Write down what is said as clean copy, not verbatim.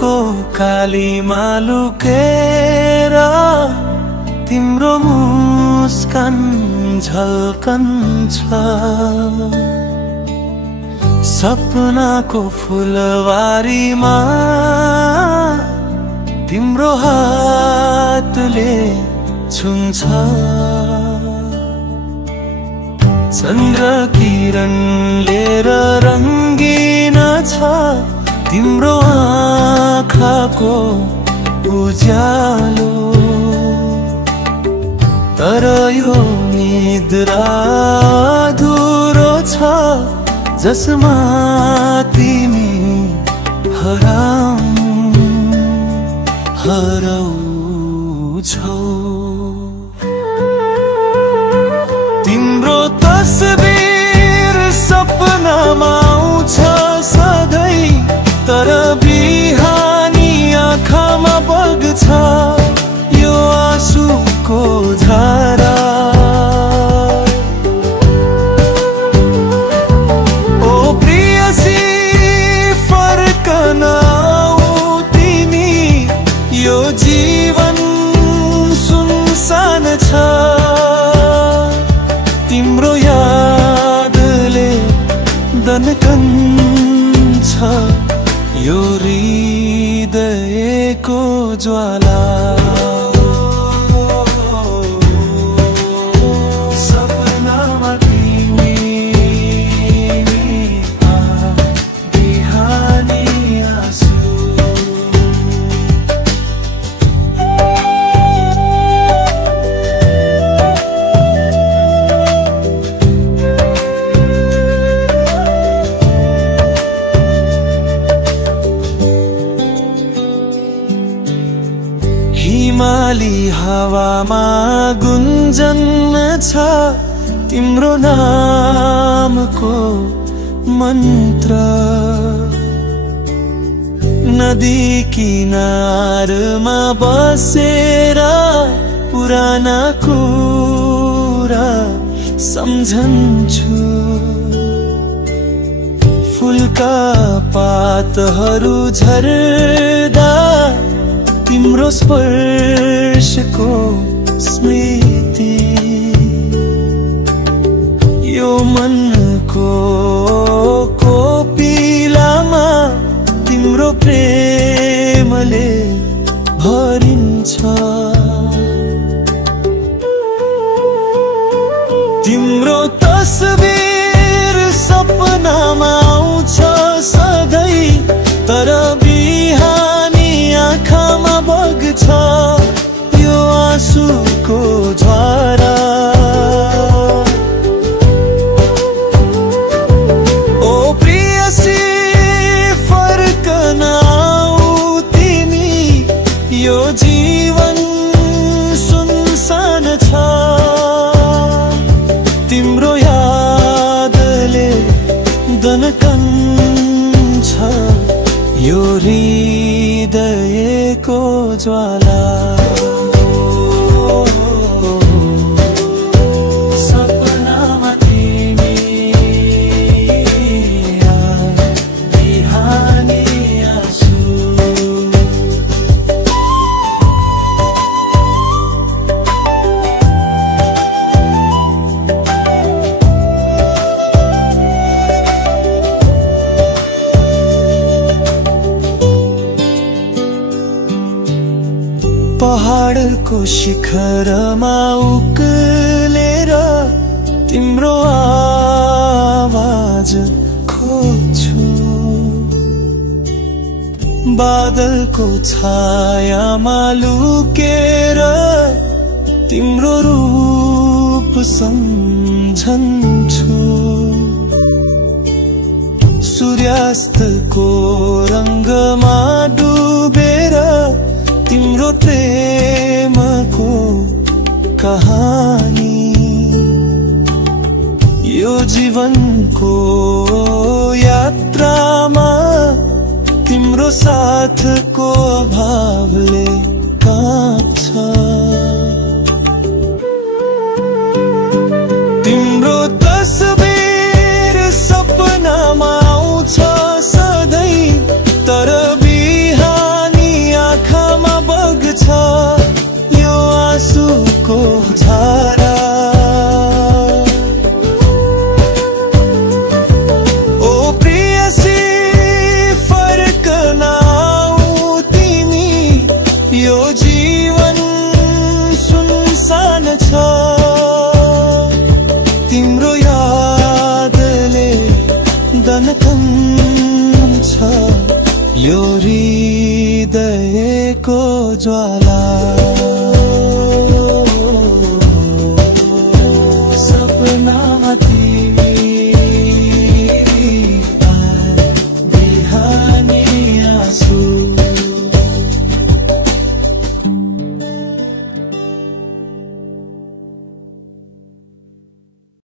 को कालीमा लुकेर तिम्रो मुस्कान झल्कन्छ। सपनाको फुलवारीमा तिम्रो हातले छुन्छ। चन्द्र किरण लिएर रङ्गिन छ तिम्रो आँखाको उज्यालो। तर यो निद्रा अधुरो छ जसमा तिमी हराउँछौ। तिम्रो तस्बिर सपनामा आउँछ सधैँ, तर बिहानी आँखामा बग्छ यो आँसुको धारा। ओ प्रियसी फर्कन आऊ तिमी, यो जीवन सुनसान छ। तिम्रो यादले दनकन्छ यो हृदयको ज्वाला। सपनामा तिमी बिहानी आँसु। हिमाली हावामा गुन्जन छ तिम्रो नामको मन्त्र। नदी किनारमा बसेर पुराना कुरा सम्झन्छु। फुलका पातहरू झर्दा तिम्रो स्पर्शको स्मृति यो मनको कोपिलामा तिम्रो प्रेमले भरिन्छ। तिम्रो तस्बिर सपनामा आउँछ सधैँ, तर बिहानी आँखामा बग्छ यो आँसुको ज्वारा। ओ प्रियसी फर्कन आऊ तिमी, यो जीवन सुनसान छ। तिम्रो यादले दनकन्छ यो हृदयको ज्वाला। सपनामा तिमी बिहानी आँसु। पहाडको शिखरमा उक्लेर तिम्रो आवाज खोज्छु। बादलको छायामा लुकेर तिम्रो रूप सम्झन्छु। सूर्यास्तको रङ्गमा डुबेर तिम्रो प्रेमको कहानी यो जीवनको यात्रामा तिम्रो साथको भावले काँप्छ। तिम्रो तस्बिर सपनामा आउँछ सधैँ, तर बिहान छ यो आँसुको धारा। ओ प्रियसी फरक नआऊ तिमी, यो जीवन सुनसान छ। तिम्रो यादले दनकन छ यो हृदयको ज्वाला।